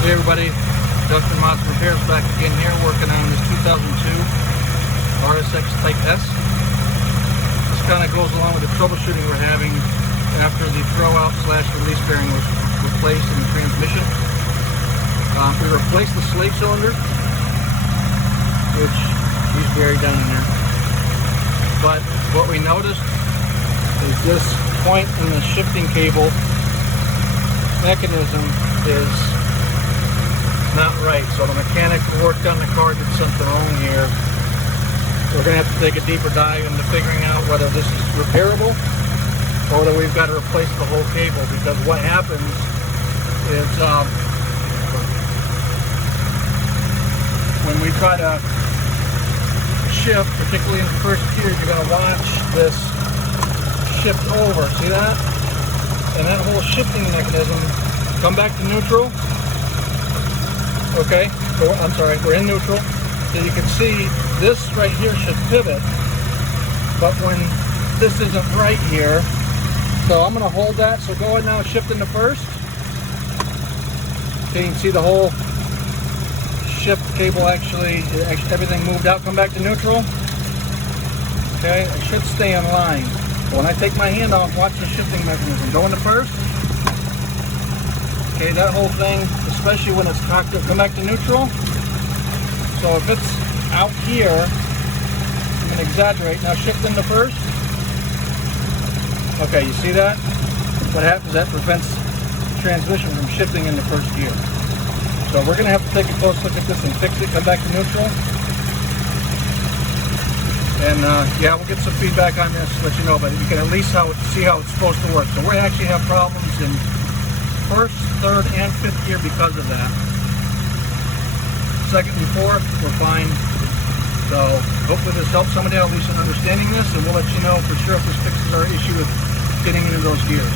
Hey everybody, Dustin Mods Repairs back again here, working on this 2002 RSX Type S. This kind of goes along with the troubleshooting we're having after the throwout / release bearing was replaced in the transmission. We replaced the slave cylinder, which he's buried down in there. But what we noticed is this point in the shifting cable mechanism is not right. So the mechanic who worked on the car did something wrong here. We're going to have to take a deeper dive into figuring out whether this is repairable or whether we've got to replace the whole cable, because what happens is when we try to shift, particularly in the first gear, you're going to watch this shift over. See that? And that whole shifting mechanism, come back to neutral. Okay, so, I'm sorry, we're in neutral. So you can see this right here should pivot, but when this isn't right here, so I'm going to hold that. So go ahead now, shift into first. Okay, you can see the whole shift cable actually everything moved out. Come back to neutral. Okay, it should stay in line. But when I take my hand off, watch the shifting mechanism. Go into first. Okay, that whole thing, especially when it's cocked up, come back to neutral. So if it's out here, I'm going to exaggerate. Now shift into first. Okay, you see that? What happens, that prevents the transmission from shifting into first gear. So we're going to have to take a close look at this and fix it. Come back to neutral. And yeah, we'll get some feedback on this, let you know, but you can at least see how it's supposed to work. So we actually have problems in first, third, and fifth gear because of that. Second and fourth, we're fine. So hopefully this helps somebody out at least in understanding this, and we'll let you know for sure if this fixes our issue with getting into those gears.